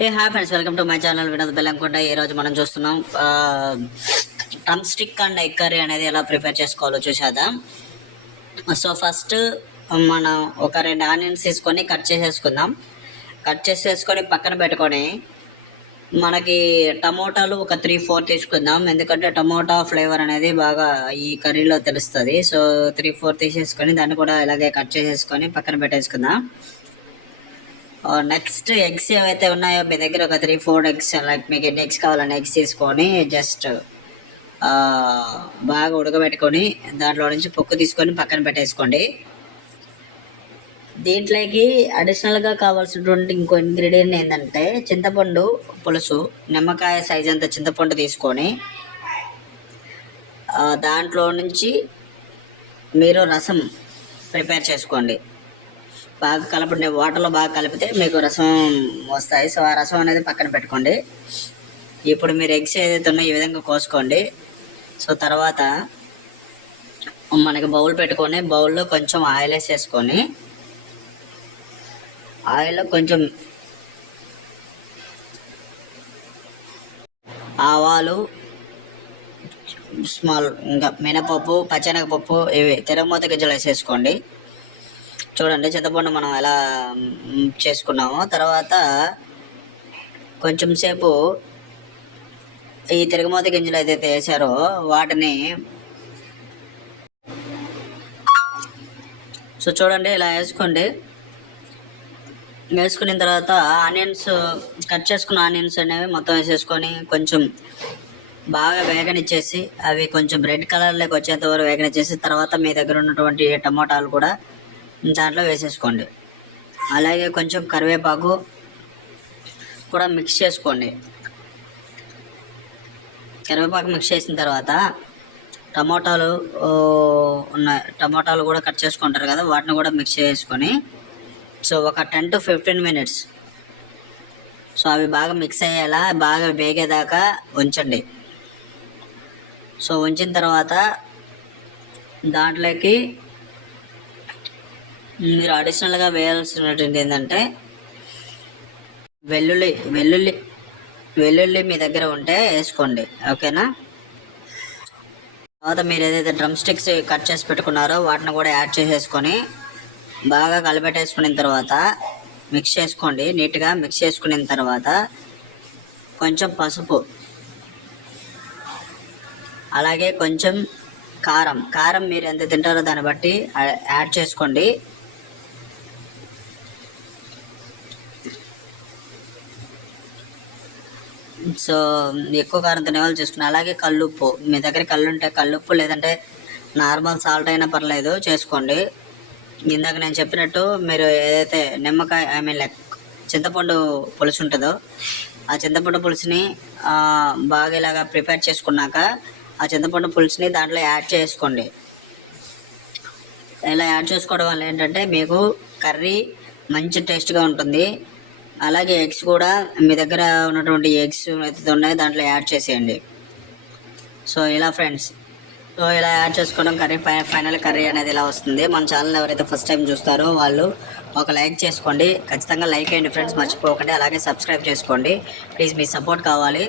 Hi friends, welcome to my channel Vinod Bellamkonda. ఈ రోజు మనం చూస్తున్నాం drum stick and egg curry అనేది ఎలా ప్రిపేర్ చేసుకోవాలో చూసేద్దాం. సో ఫస్ట్ మనం ఒక 2 ఆనియన్స్ తీసుకొని కట్ చేసేసుకుందాం. కట్ చేసేసుకొని పక్కన పెట్టుకొని మనకి టమోటాలు ఒక 3-4 తీసుకుందాం. ఎందుకంటే టమోటా ఫ్లేవర్ అనేది బాగా ఈ కర్రీలో తెలుస్తుంది. సో 3-4 తీసేసుకొని దాన్ని కూడా ఇలాగే కట్ చేసేసుకొని పక్కన పెట్టేసుకుందాం. నెక్స్ట్ ఎగ్స్ ఏవైతే ఉన్నాయో మీ దగ్గర ఒక 3-4 ఎగ్స్, లైక్ మీకు ఎన్ని ఎగ్స్ కావాలని ఎగ్స్ తీసుకొని జస్ట్ బాగా ఉడకబెట్టుకొని దాంట్లో నుంచి పొక్కు తీసుకొని పక్కన పెట్టేసుకోండి. దీంట్లోకి అడిషనల్గా కావాల్సినటువంటి ఇంకో ఇంగ్రీడియంట్ ఏంటంటే చింతపండు పులుసు. నిమ్మకాయ సైజ్ అంత చింతపండు తీసుకొని దాంట్లో నుంచి మీరు రసం ప్రిపేర్ చేసుకోండి. బాగా కలపండి, వాటర్లో బాగా కలిపితే మీకు రసం వస్తాయి. సో ఆ రసం అనేది పక్కన పెట్టుకోండి. ఇప్పుడు మీరు ఎగ్స్ ఏదైతే ఉన్నాయో ఈ విధంగా కోసుకోండి. సో తర్వాత మనకి బౌల్ పెట్టుకొని బౌల్లో కొంచెం ఆయిల్ వేసేసుకొని ఆయిల్లో కొంచెం ఆవాలు, ఇంకా మినపప్పు, పచ్చెనగపప్పు, ఇవి తిరగమూత గింజలు వేసేసుకోండి. చూడండి చింతపండు మనం ఎలా చేసుకున్నామో. తర్వాత కొంచెం సేపు ఈ తిరగమూత గింజలు ఏదైతే వేసారో వాటిని చూడండి ఇలా వేసుకోండి. వేసుకున్న తర్వాత ఆనియన్స్, కట్ చేసుకున్న ఆనియన్స్ అనేవి మొత్తం వేసేసుకొని కొంచెం బాగా వేగనిచ్చేసి అవి కొంచెం రెడ్ కలర్లోకి వచ్చేంత వరకు వేగనిచ్చేసి తర్వాత మీ దగ్గర ఉన్నటువంటి టమోటాలు కూడా దాంట్లో వేసేసుకోండి. అలాగే కొంచెం కరివేపాకు కూడా మిక్స్ చేసుకోండి. కరివేపాకు మిక్స్ చేసిన తర్వాత టమోటాలు కూడా కట్ చేసుకుంటారు కదా, వాటిని కూడా మిక్స్ చేసుకొని సో ఒక 10-15 మినిట్స్ సో అవి బాగా మిక్స్ అయ్యేలా బాగా వేగేదాకా ఉంచండి. సో ఉంచిన తర్వాత దాంట్లోకి మీరు అడిషనల్గా వేయాల్సినటువంటి ఏంటంటే వెల్లుల్లి మీ దగ్గర ఉంటే వేసుకోండి, ఓకేనా. తర్వాత మీరు ఏదైతే డ్రమ్ స్టిక్స్ కట్ చేసి పెట్టుకున్నారో వాటిని కూడా యాడ్ చేసేసుకొని బాగా కలిపెట్టేసుకున్న తర్వాత మిక్స్ చేసుకోండి. నీట్గా మిక్స్ చేసుకున్న తర్వాత కొంచెం పసుపు, అలాగే కొంచెం కారం మీరు ఎంత తింటారో దాన్ని బట్టి యాడ్ చేసుకోండి. సో ఎక్కువ కారం తినేవాళ్ళు చేసుకుని, అలాగే కల్లుప్పు మీ దగ్గర ఉంటే కల్లుప్పు, లేదంటే నార్మల్ సాల్ట్ అయినా పర్లేదు చేసుకోండి. ఇందాక నేను చెప్పినట్టు మీరు ఏదైతే నిమ్మకాయ లైక్ చింతపండు పులుసు ఉంటుందో ఆ చింతపండు పులుసుని బాగా ఇలాగా ప్రిపేర్ చేసుకున్నాక ఆ చింతపండు పులుసుని దాంట్లో యాడ్ చేసుకోండి. ఇలా యాడ్ చేసుకోవడం వల్ల ఏంటంటే మీకు కర్రీ మంచి టేస్ట్గా ఉంటుంది. అలాగే ఎగ్స్ కూడా మీ దగ్గర ఉన్నటువంటి ఎగ్స్ ఏదైతే ఉన్నాయో దాంట్లో యాడ్ చేసేయండి. సో ఇలా ఫ్రెండ్స్, సో ఇలా యాడ్ చేసుకోవడం ఫైనల్ కర్రీ అనేది ఇలా వస్తుంది. మన ఛానల్ ఎవరైతే ఫస్ట్ టైం చూస్తారో వాళ్ళు ఒక లైక్ చేసుకోండి. ఖచ్చితంగా లైక్ అయ్యండి ఫ్రెండ్స్, మర్చిపోకండి. అలాగే సబ్స్క్రైబ్ చేసుకోండి ప్లీజ్, మీ సపోర్ట్ కావాలి.